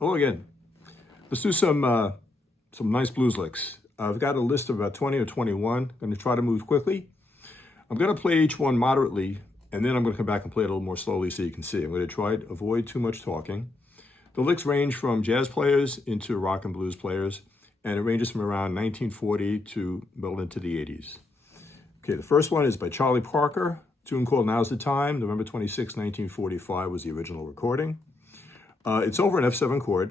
Hello again. Let's do some nice blues licks. I've got a list of about 20 or 21. I'm going to try to move quickly. I'm going to play each one moderately, and then I'm going to come back and play it a little more slowly so you can see. I'm going to try to avoid too much talking. The licks range from jazz players into rock and blues players, and it ranges from around 1940 to well into the 80s. Okay, the first one is by Charlie Parker, a tune called Now's the Time. November 26, 1945 was the original recording. It's over an F7 chord.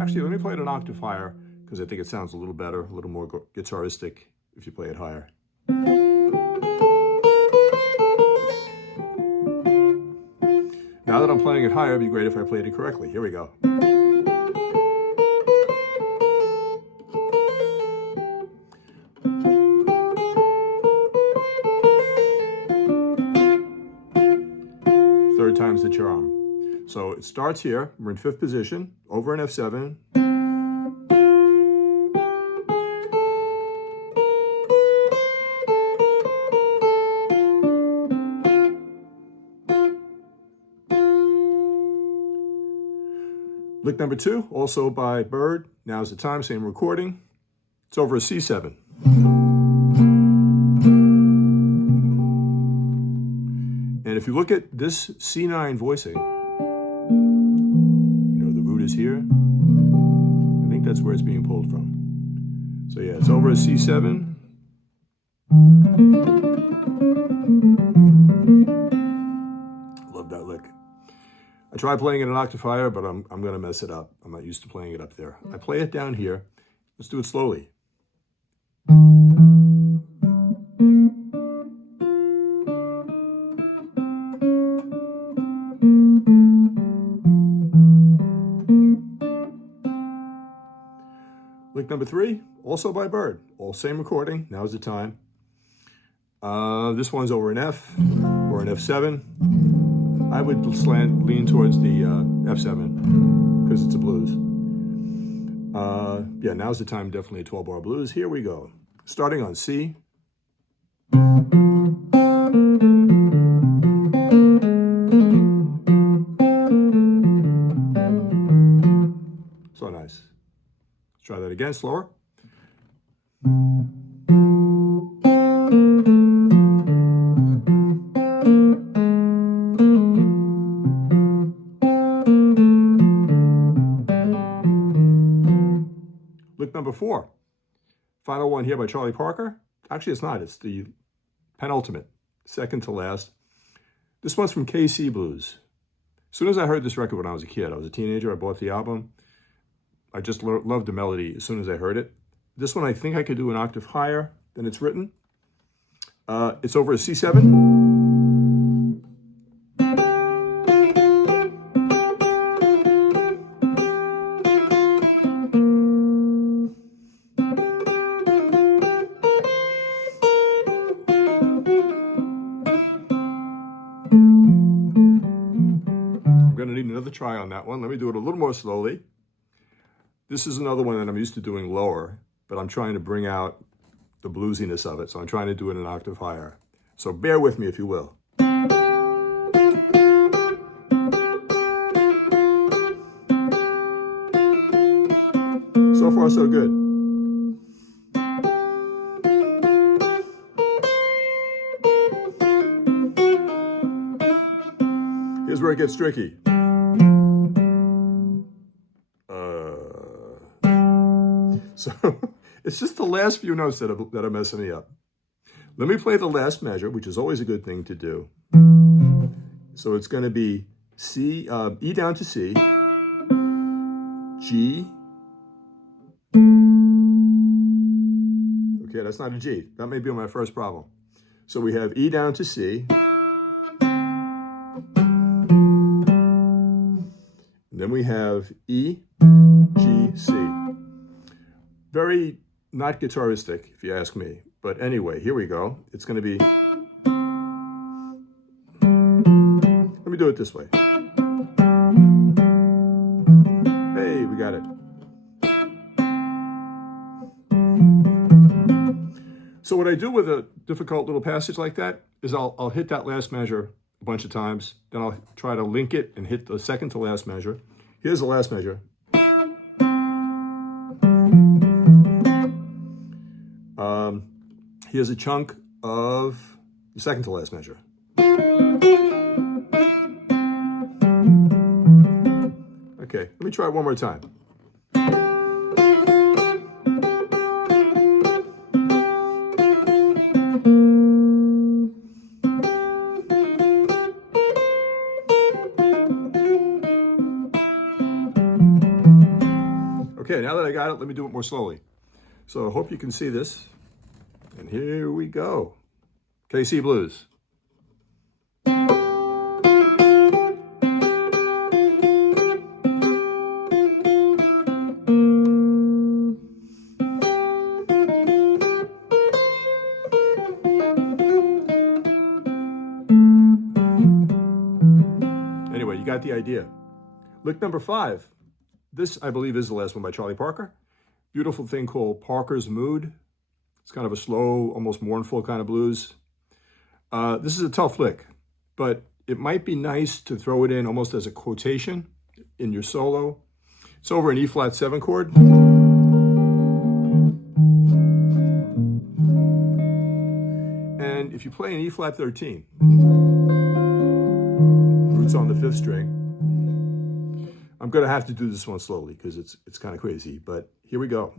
Actually, let me play it an octave higher because I think it sounds a little better, a little more guitaristic if you play it higher. Now that I'm playing it higher, it'd be great if I played it correctly. Here we go. Third time's the charm. So it starts here, we're in fifth position, over an F7. Lick number 2, also by Bird, Now's the Time, same recording. It's over a C7. And if you look at this C9 voicing, you know, the root is here. I think that's where it's being pulled from. So yeah, it's over a C7. Love that lick. I tried playing it an octave higher, but I'm going to mess it up. I'm not used to playing it up there. I play it down here. Let's do it slowly. Lick number 3, also by Bird. All same recording. Now's the time. This one's over an F or an F7. I would lean towards the F7 because it's a blues. Yeah, now's the time, definitely a 12-bar blues. Here we go. Starting on C. So nice. Let's try that again, slower. Lick number 4. Final one here by Charlie Parker. Actually, it's not. It's the penultimate, second to last. This one's from KC Blues. As soon as I heard this record when I was a kid, I was a teenager, I bought the album. I just loved the melody as soon as I heard it. This one, I think I could do an octave higher than it's written. It's over a C7. I'm going to need another try on that one. Let me do it a little more slowly. This is another one that I'm used to doing lower, but I'm trying to bring out the bluesiness of it, so I'm trying to do it an octave higher. So bear with me, if you will. So far, so good. Here's where it gets tricky. So it's just the last few notes that are messing me up. Let me play the last measure, which is always a good thing to do. So it's going to be C, E down to C, G. Okay, that's not a G. That may be my first problem. So we have E down to C. And then we have E, G, C. Very not guitaristic, if you ask me. But anyway, here we go. It's going to be... Let me do it this way. Hey, we got it. So what I do with a difficult little passage like that is I'll hit that last measure a bunch of times. Then I'll try to link it and hit the second to last measure. Here's the last measure. Here's a chunk of the second to last measure. Okay, let me try it one more time. Okay, now that I got it, let me do it more slowly. So I hope you can see this. And here we go. KC Blues. Anyway, you got the idea. Lick number 5. This, I believe, is the last one by Charlie Parker. Beautiful thing called Parker's Mood. It's kind of a slow, almost mournful kind of blues. This is a tough lick, but it might be nice to throw it in almost as a quotation in your solo. It's over an E-flat 7 chord. And if you play an E-flat 13, roots on the 5th string, I'm going to have to do this one slowly because it's kind of crazy, but here we go.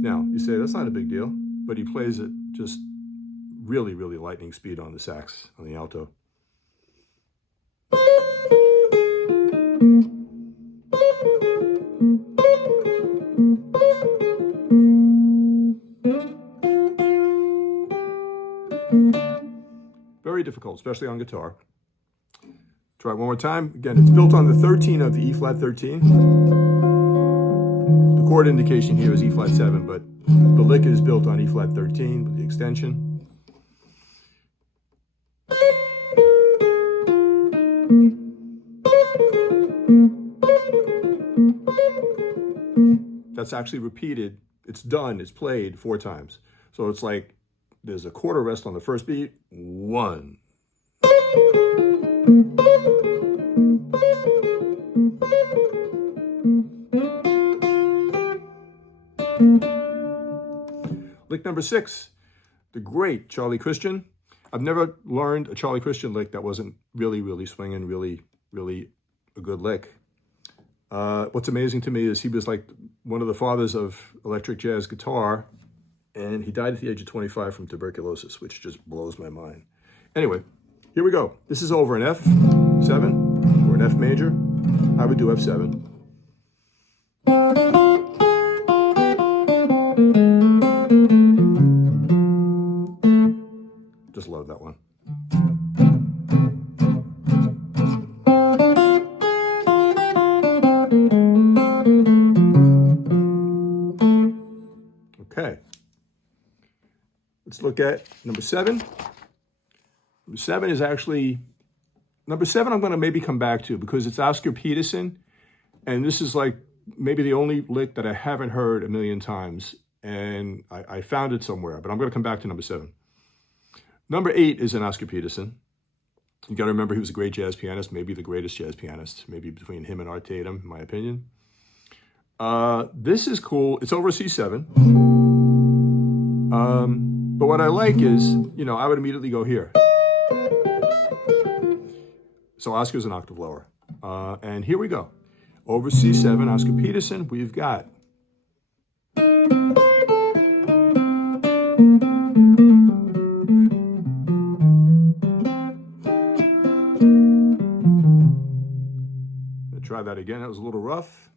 Now, you say, that's not a big deal, but he plays it just really, really lightning speed on the sax, on the alto. Very difficult, especially on guitar. Try it one more time. Again, it's built on the 13 of the E-flat 13. The chord indication here is E-flat 7, but the lick is built on E-flat 13 with the extension. That's actually repeated. It's done. It's played 4 times. So it's like there's a quarter rest on the first beat. 1. Lick number 6, the great Charlie Christian. I've never learned a Charlie Christian lick that wasn't really, really swinging, really, really a good lick. What's amazing to me is he was like one of the fathers of electric jazz guitar, and he died at the age of 25 from tuberculosis, which just blows my mind. Anyway, here we go. This is over an F7 or an F major. I would do F7. Just love that one. Okay. Let's look at number 7. Number 7 is actually, number 7 I'm going to maybe come back to because it's Oscar Peterson. And this is like maybe the only lick that I haven't heard a million times. And I found it somewhere, but I'm going to come back to number 7. Number 8 is an Oscar Peterson. You got to remember he was a great jazz pianist, maybe the greatest jazz pianist, maybe between him and Art Tatum, in my opinion. This is cool. It's over C7. But what I like is, you know, I would immediately go here. So Oscar's an octave lower. And here we go. Over C7, Oscar Peterson, we've got. Try that again. That was a little rough.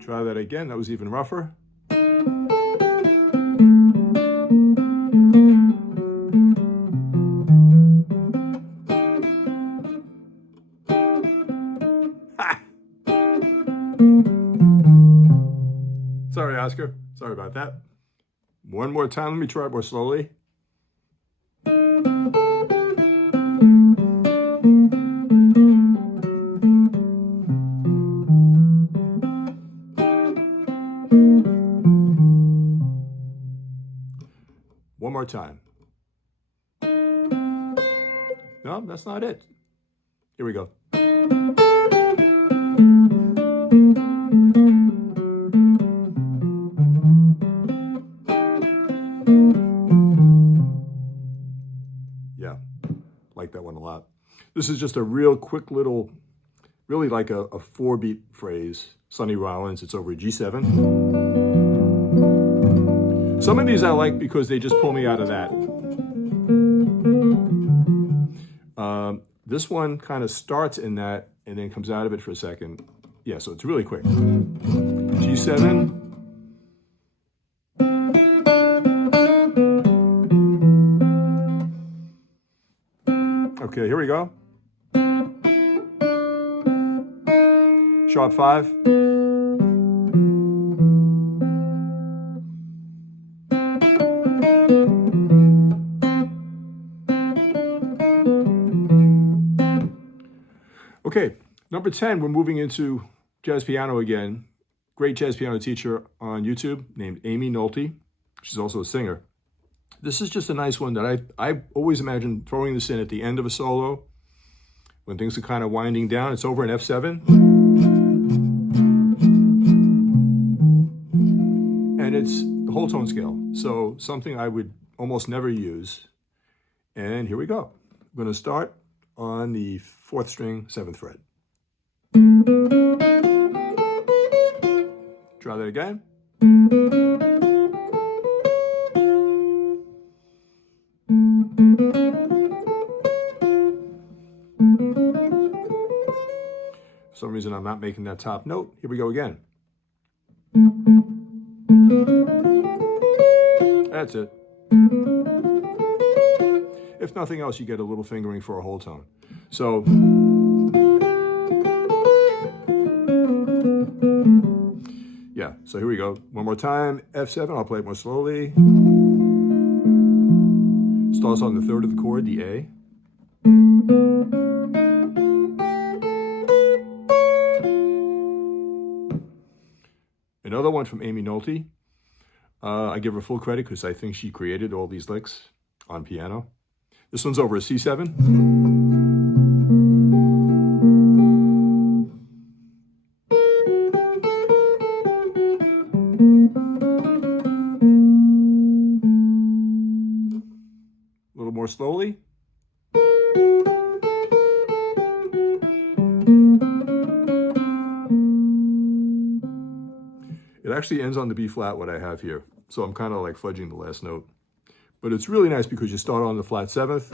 Try that again. That was even rougher. Sorry, Oscar. Sorry about that. One more time. Let me try it more slowly. time. No, that's not it. Here we go. Yeah, like that one a lot. This is just a real quick little, really like a 4-beat phrase. Sonny Rollins, it's over G7. Some of these I like because they just pull me out of that. This one kind of starts in that and then comes out of it for a second. Yeah, so it's really quick. G7. Okay, here we go. Sharp 5. Okay, number 10, we're moving into jazz piano again. Great jazz piano teacher on YouTube named Amy Nolte. She's also a singer. This is just a nice one that I always imagine throwing this in at the end of a solo when things are kind of winding down. It's over in F7. And it's the whole tone scale. So something I would almost never use. And here we go. I'm going to start on the 4th string, 7th fret. Try that again. For some reason I'm not making that top note. Here we go again. That's it. If nothing else, you get a little fingering for a whole tone. So, yeah, so here we go. One more time, F7, I'll play it more slowly. Starts on the 3rd of the chord, the A. Another one from Amy Nolte. I give her full credit because I think she created all these licks on piano. This one's over a C7. A little more slowly. It actually ends on the B flat, what I have here. So I'm kind of like fudging the last note. But it's really nice because you start on the flat 7th,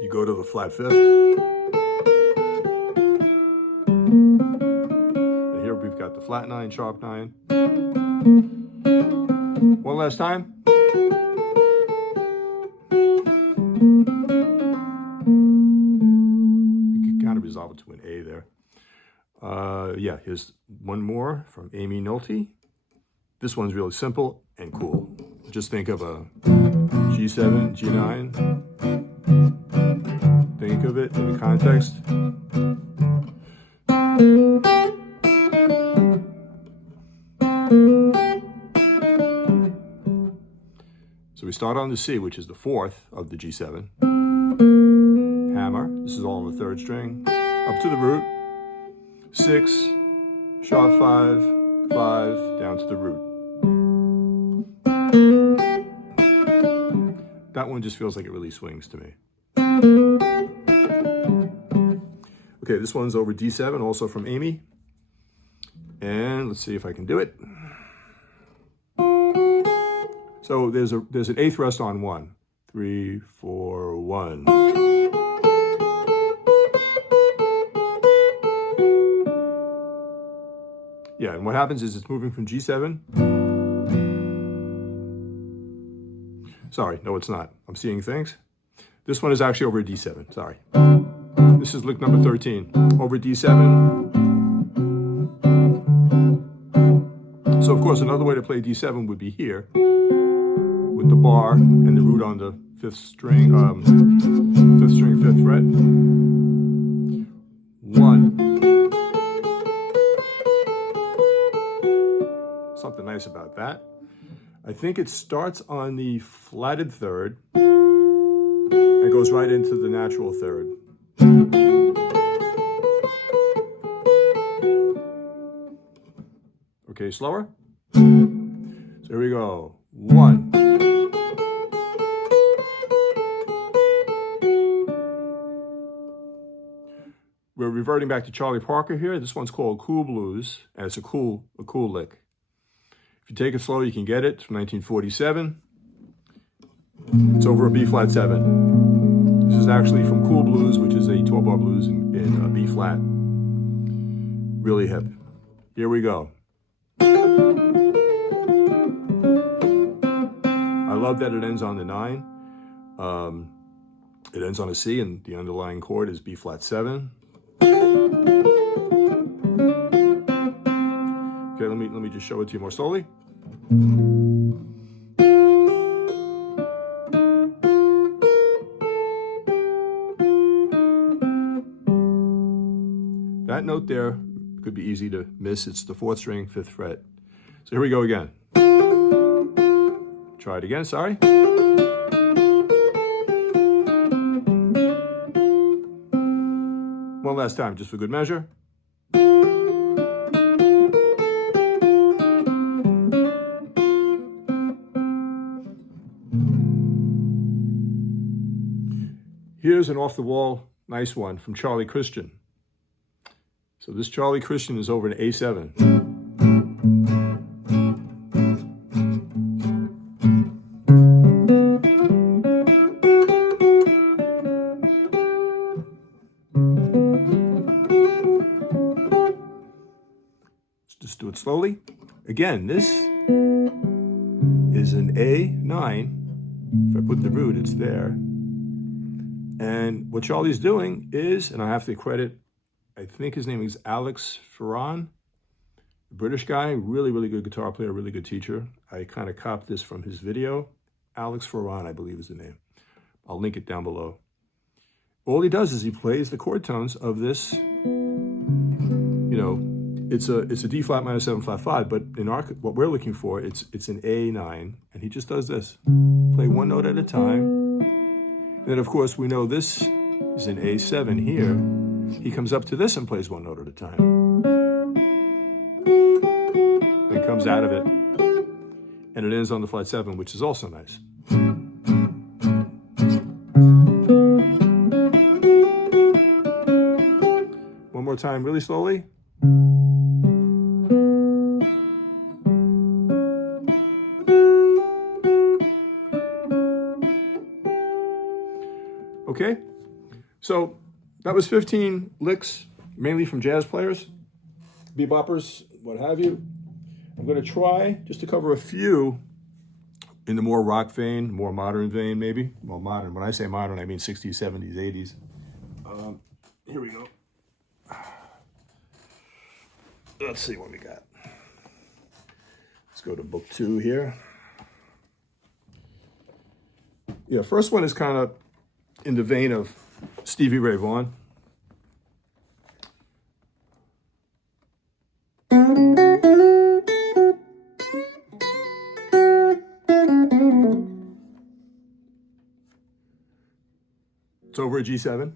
you go to the flat 5th, and here we've got the flat 9, sharp 9. One last time. You can kind of resolve it to an A there. Yeah, here's one more from Amy Nolte. This one's really simple and cool. Just think of a G7, G9. Think of it in the context. So we start on the C, which is the 4th of the G7. Hammer, this is all on the 3rd string. Up to the root. 6, sharp 5, 5, down to the root. That one just feels like it really swings to me. Okay, this one's over D7, also from Amy. And let's see if I can do it. So there's an 8th rest on 1. 3, 4, 1. Yeah, and what happens is it's moving from G7. Sorry, no, it's not. I'm seeing things. This one is actually over D7, sorry. This is lick number 13, over D7. So of course, another way to play D7 would be here, with the bar and the root on the 5th string, 5th fret. 1. Something nice about that. I think it starts on the flatted third and goes right into the natural third. Okay, slower. So here we go. 1. We're reverting back to Charlie Parker here. This one's called Cool Blues, and it's a cool lick. If you take it slow, you can get it. It's from 1947. It's over a B-flat 7. This is actually from Cool Blues, which is a 12-bar blues in B-flat. Really hip. Here we go. I love that it ends on the 9. It ends on a C, and the underlying chord is B-flat 7. Okay, let me just show it to you more slowly. That note there could be easy to miss. It's the 4th string, 5th fret. So here we go again. Try it again, sorry. One last time, just for good measure. Here's an off-the-wall nice one from Charlie Christian. So this Charlie Christian is over an A7. Let's just do it slowly. Again, this is an A9. If I put the root, it's there. And what Charlie's doing is, and I have to credit, I think his name is Alex Ferran, a British guy, really, really good guitar player, really good teacher. I kind of copped this from his video. Alex Ferran, I believe is the name. I'll link it down below. All he does is he plays the chord tones of this, you know, it's a D flat minor 7 flat 5, but in what we're looking for, it's an A9, and he just does this. Play one note at a time. And then, of course, we know this is an A7 here. He comes up to this and plays one note at a time. Then comes out of it, and it ends on the flat 7, which is also nice. One more time, really slowly. Okay, so that was 15 licks, mainly from jazz players, beboppers, what have you. I'm going to try just to cover a few in the more rock vein, more modern vein, maybe. Well, modern. When I say modern, I mean 60s, 70s, 80s. Here we go. Let's see what we got. Let's go to book 2 here. Yeah, first one is kind of in the vein of Stevie Ray Vaughan. It's over a G7.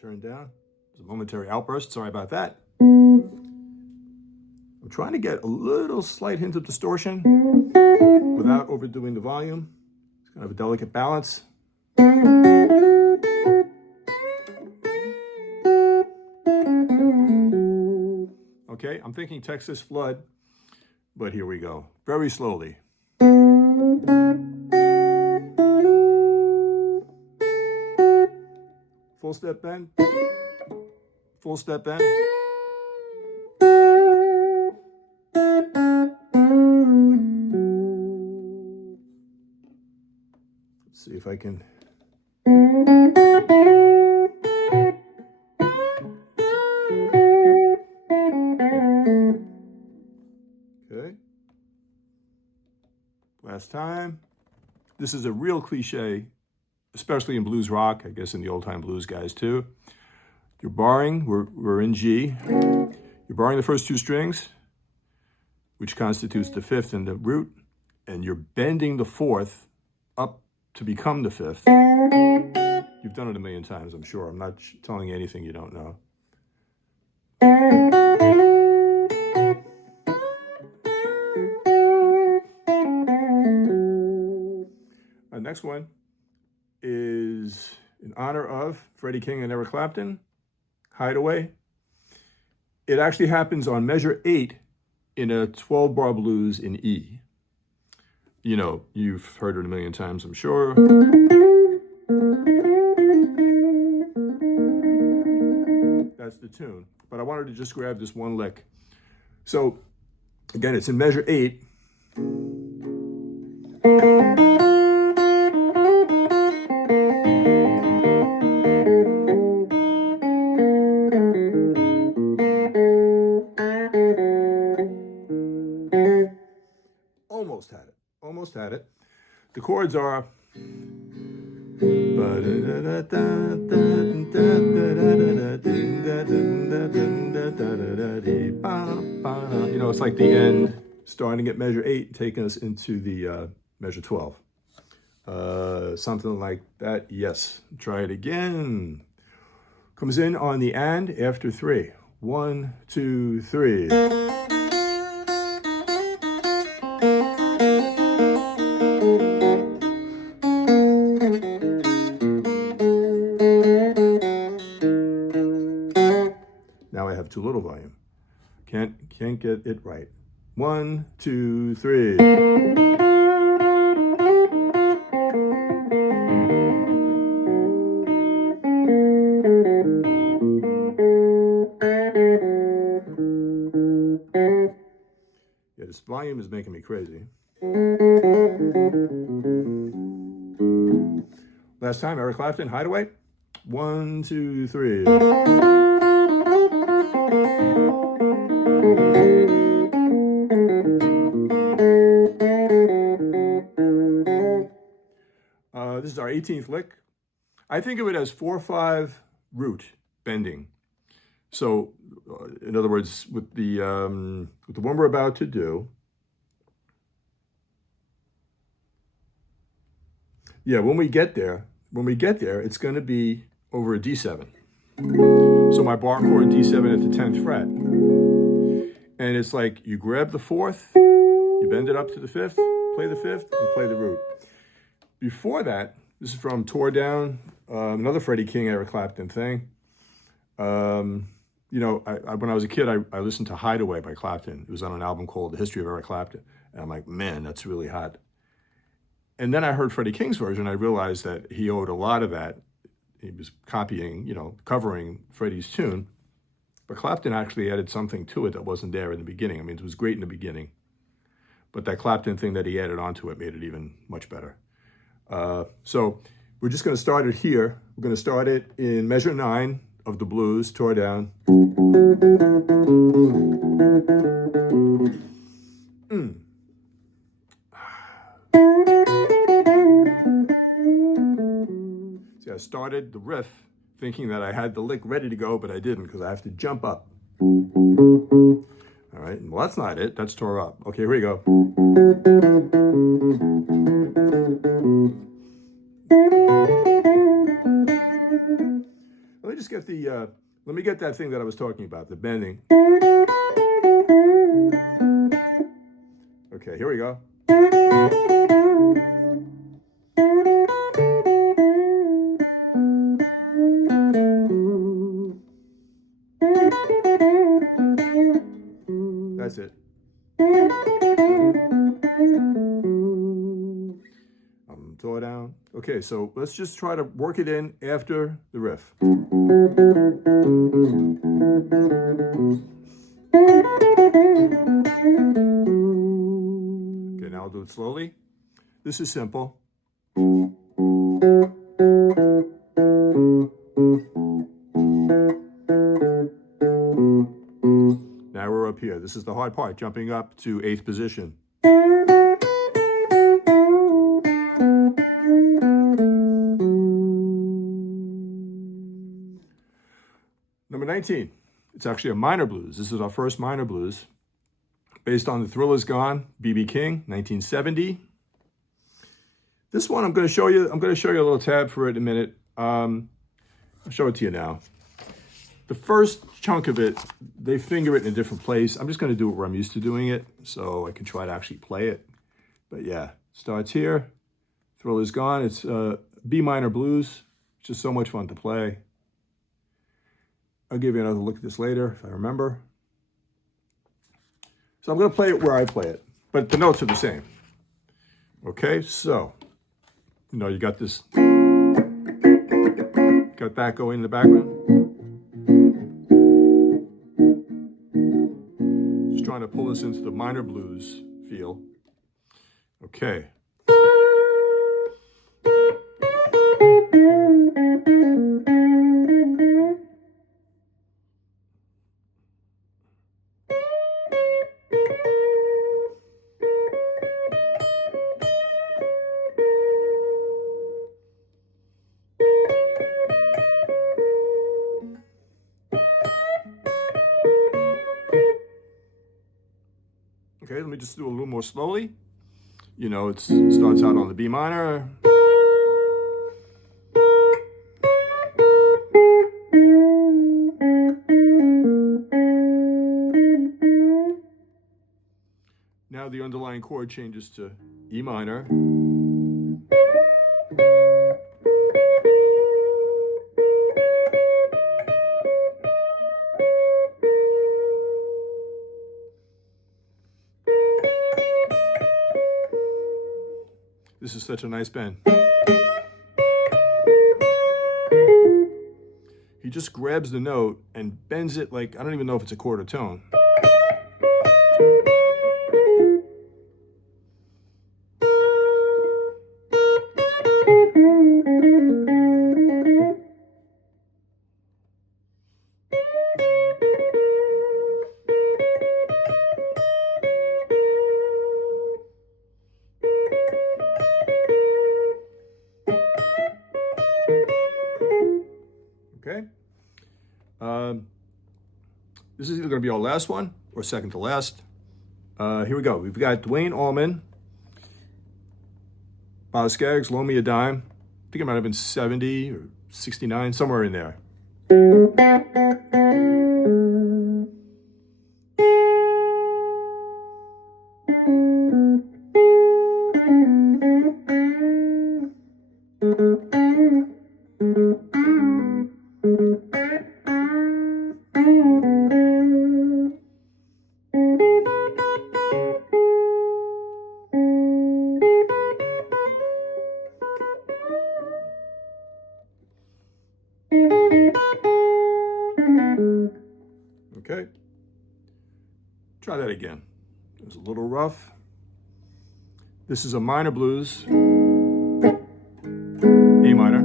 Turn down. There's a momentary outburst. Sorry about that. I'm trying to get a little slight hint of distortion without overdoing the volume. It's kind of a delicate balance. Okay, I'm thinking Texas Flood, but here we go. Very slowly. Full step bend. Full step bend. Let's see if I can. Okay. Last time. This is a real cliche especially in blues rock, I guess in the old time blues guys too. You're barring, we're in G. You're barring the first two strings, which constitutes the fifth and the root, and you're bending the fourth up to become the fifth. You've done it a million times, I'm sure. I'm not telling you anything you don't know. Our next one is in honor of Freddie King and Eric Clapton, Hideaway. It actually happens on measure 8 in a 12-bar blues in E. You know, you've heard it a million times, I'm sure. That's the tune. But I wanted to just grab this one lick. So, again, it's in measure 8. Almost had it. The chords are you know, it's like the end, starting at measure 8, taking us into the measure 12. Something like that. Yes. Try it again. Comes in on the and after 3. 1, 2, 3. Now I have too little volume. Can't get it right. 1, 2, 3. Yeah, this volume is making me crazy. Last time, Eric Clapton, Hideaway. 1, 2, 3. This is our 18th lick. I think of it as 4/5 root bending. So, in other words, with the one we're about to do, yeah, when we get there, it's going to be over a D7. So my bar chord D7 at the 10th fret, and it's like you grab the 4th, you bend it up to the 5th, play the 5th, and play the root. Before that, this is from Tore Down, another Freddie King, Eric Clapton thing. You know, when I was a kid, I listened to Hideaway by Clapton. It was on an album called The History of Eric Clapton. And I'm like, man, that's really hot. And then I heard Freddie King's version. I realized that he owed a lot of that. He was copying, you know, covering Freddie's tune. But Clapton actually added something to it that wasn't there in the beginning. I mean, it was great in the beginning. But that Clapton thing that he added onto it made it even much better. So we're just going to start it here. We're going to start it in measure 9 of the blues, Tore Down. See, I started the riff thinking that I had the lick ready to go, but I didn't because I have to jump up. All right, well, that's not it. That's tore up. Okay, here we go. Let me just get the, let me get that thing that I was talking about, the bending. Okay, here we go. That's it. Tore Down. Okay, so let's just try to work it in after the riff. Okay, now I'll do it slowly. This is simple. Now we're up here. This is the hard part, jumping up to 8th position. 19. It's actually a minor blues. This is our first minor blues, based on The Thriller's Gone, B.B. King, 1970. This one I'm going to show you. I'm going to show you a little tab for it in a minute. I'll show it to you now. The first chunk of it, they finger it in a different place. I'm just going to do it where I'm used to doing it, so I can try to actually play it. But yeah, starts here. Thriller's Gone. It's B minor blues. It's just so much fun to play. I'll give you another look at this later if I remember. So I'm going to play it where I play it, but the notes are the same. Okay, so, you got this, got that going in the background. Just trying to pull this into the minor blues feel. Okay. Okay, let me just do a little more slowly. It starts out on the B minor. Now the underlying chord changes to E minor. This is such a nice bend. He just grabs the note and bends it like, I don't even know if it's a chord or tone. Okay. This is either going to be our last one or second to last. Here we go. We've got Duane Allman, Boz Scaggs, Loan Me a Dime. I think it might have been 70 or 69, somewhere in there. Okay, try that again. It was a little rough. This is a minor blues, A minor.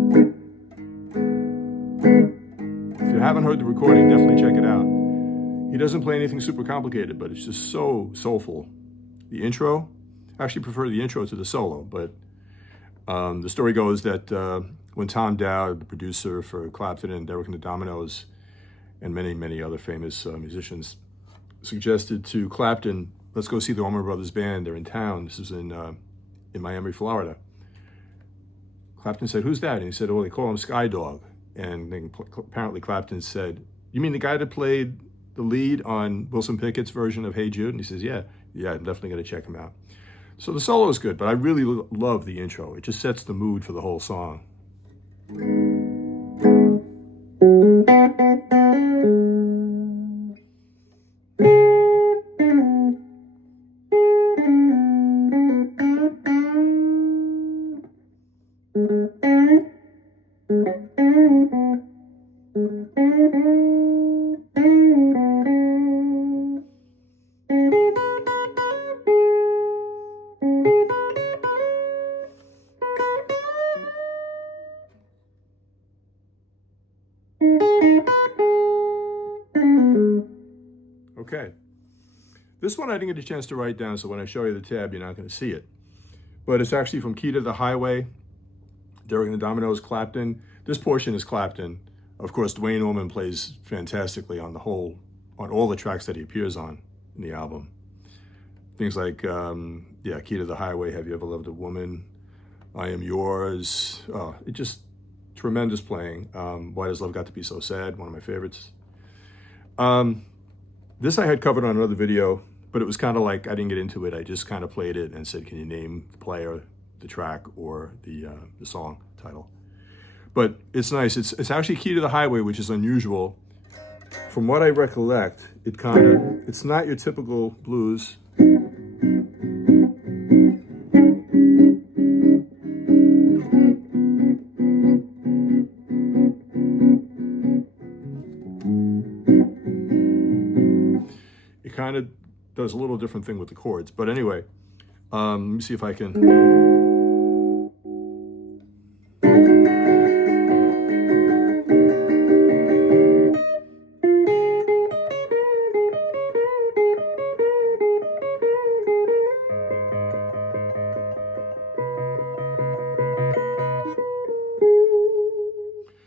If you haven't heard the recording, definitely check it out. He doesn't play anything super complicated, but it's just so soulful. The intro, I actually prefer the intro to the solo, but the story goes that when Tom Dowd, the producer for Clapton and Derek and the Dominoes, and many, many other famous musicians, suggested to Clapton, let's go see the Allman Brothers Band. They're in town. This is in Miami, Florida. Clapton said, who's that? And he said, oh, they call him Sky Dog. And then apparently Clapton said, you mean the guy that played the lead on Wilson Pickett's version of Hey Jude? And he says, yeah, I'm definitely going to check him out. So the solo is good, but I really love the intro. It just sets the mood for the whole song. Okay. This one I didn't get a chance to write down, so when I show you the tab, you're not going to see it. But it's actually from Key to the Highway, Derek and the Dominoes, Clapton. This portion is Clapton, Of course, Duane Allman plays fantastically on all the tracks that he appears on in the album. Things like, Key to the Highway, Have You Ever Loved a Woman, I Am Yours. Oh, it just tremendous playing. Why Does Love Got to Be So Sad? One of my favorites. This I had covered on another video, but it was kind of like I didn't get into it. I just kind of played it and said, can you name the player, the track, or the song title? But it's nice. It's actually Key to the Highway, which is unusual. From what I recollect, it's not your typical blues. It kind of does a little different thing with the chords. But anyway, let me see if I can...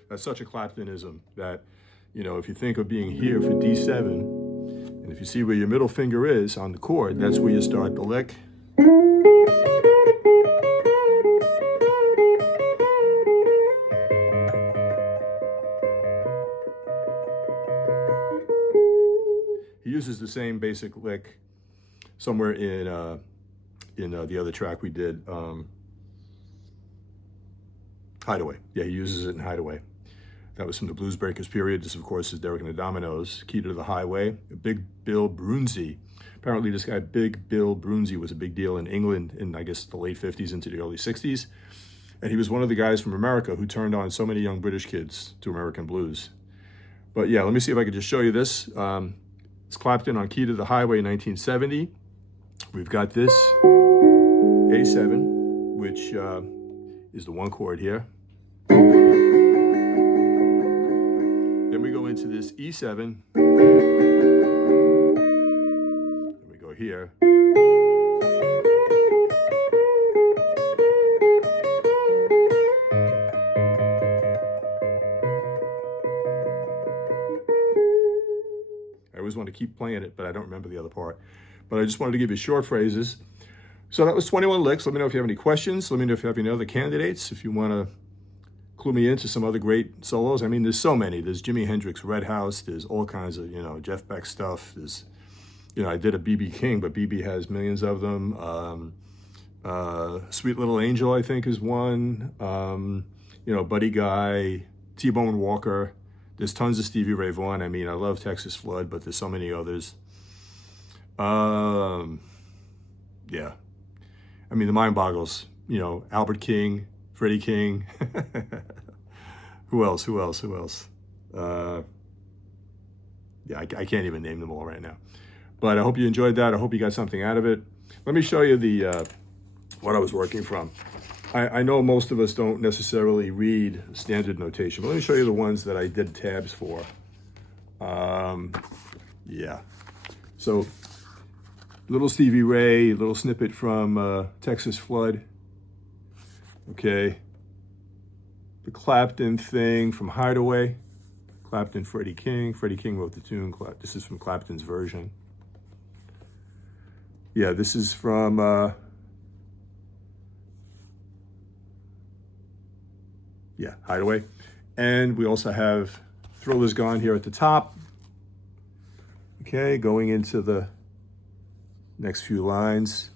That's such a Claptonism that, if you think of being here for D7, and if you see where your middle finger is on the chord, that's where you start the lick. He uses the same basic lick somewhere in the other track we did, Hideaway. Yeah, he uses it in Hideaway. That was from the Blues Breakers period. This, of course, is Derek and the Dominoes, Key to the Highway. Big Bill Broonzy. Apparently, this guy, Big Bill Broonzy, was a big deal in England in, I guess, the late 50s into the early 60s. And he was one of the guys from America who turned on so many young British kids to American blues. But yeah, let me see if I can just show you this. It's Clapton on Key to the Highway, 1970. We've got this A7, which is the one chord here. Then we go into this E7. Then we go here. I always want to keep playing it, but I don't remember the other part. But I just wanted to give you short phrases. So that was 21 licks. Let me know if you have any questions. Let me know if you have any other candidates. If you want to clue me into some other great solos. I mean, there's so many. There's Jimi Hendrix, Red House. There's all kinds of, Jeff Beck stuff. There's, I did a B.B. King, but B.B. has millions of them. Sweet Little Angel, I think, is one. Buddy Guy, T-Bone Walker. There's tons of Stevie Ray Vaughan. I mean, I love Texas Flood, but there's so many others. Yeah. I mean, the mind boggles. Albert King, Freddie King. Who else? Yeah, I can't even name them all right now. But I hope you enjoyed that. I hope you got something out of it. Let me show you what I was working from. I know most of us don't necessarily read standard notation, but let me show you the ones that I did tabs for. Yeah. So, little Stevie Ray, little snippet from Texas Flood. Okay. The Clapton thing from Hideaway. Clapton, Freddie King. Freddie King wrote the tune. This is from Clapton's version. Yeah, this is from... Hideaway. And we also have Thriller's Gone here at the top. Okay, going into the next few lines.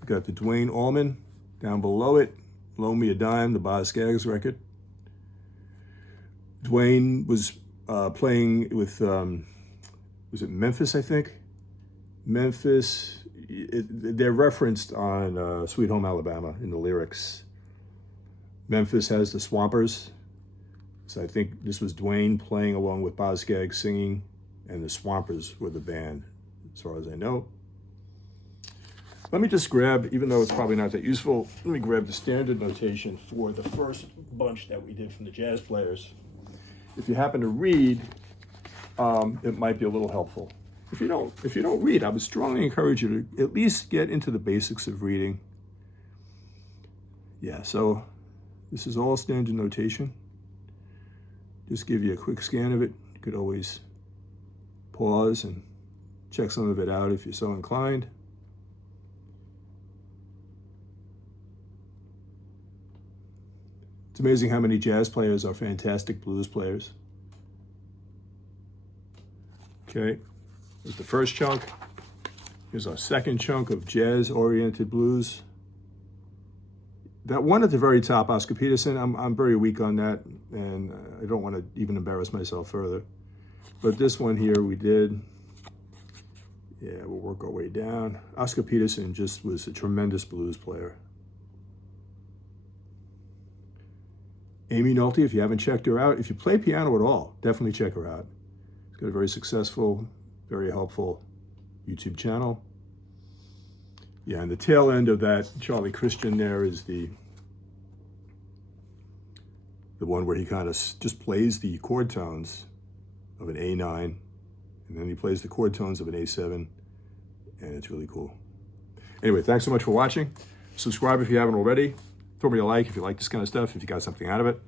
We've got the Duane Allman down below it. Loan Me a Dime, the Boz Scaggs record. Duane was playing with, was it Memphis, I think? Memphis. They're referenced on Sweet Home Alabama in the lyrics. Memphis has the Swampers. So I think this was Duane playing along with Boz Scaggs singing, and the Swampers were the band, as far as I know. Let me just grab, even though it's probably not that useful, let me grab the standard notation for the first bunch that we did from the jazz players. If you happen to read, it might be a little helpful. If you don't read, I would strongly encourage you to at least get into the basics of reading. Yeah, so this is all standard notation. just give you a quick scan of it. You could always pause and check some of it out if you're so inclined. It's amazing how many jazz players are fantastic blues players. Okay, there's the first chunk. Here's our second chunk of jazz-oriented blues. That one at the very top, Oscar Peterson, I'm very weak on that, and I don't want to even embarrass myself further. But this one here we did. Yeah, we'll work our way down. Oscar Peterson just was a tremendous blues player. Amy Nolte, if you haven't checked her out, if you play piano at all, definitely check her out. She's got a very successful, very helpful YouTube channel. Yeah, and the tail end of that Charlie Christian there is the one where he kind of just plays the chord tones of an A9, and then he plays the chord tones of an A7, and it's really cool. Anyway, thanks so much for watching. Subscribe if you haven't already. Throw me a like if you like this kind of stuff, if you got something out of it.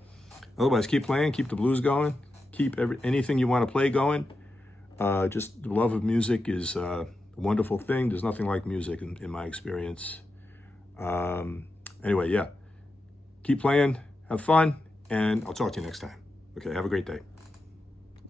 Otherwise, keep playing, keep the blues going, keep anything you want to play going. Just the love of music is a wonderful thing. There's nothing like music in my experience. Anyway, yeah, keep playing, have fun, and I'll talk to you next time. Okay, have a great day.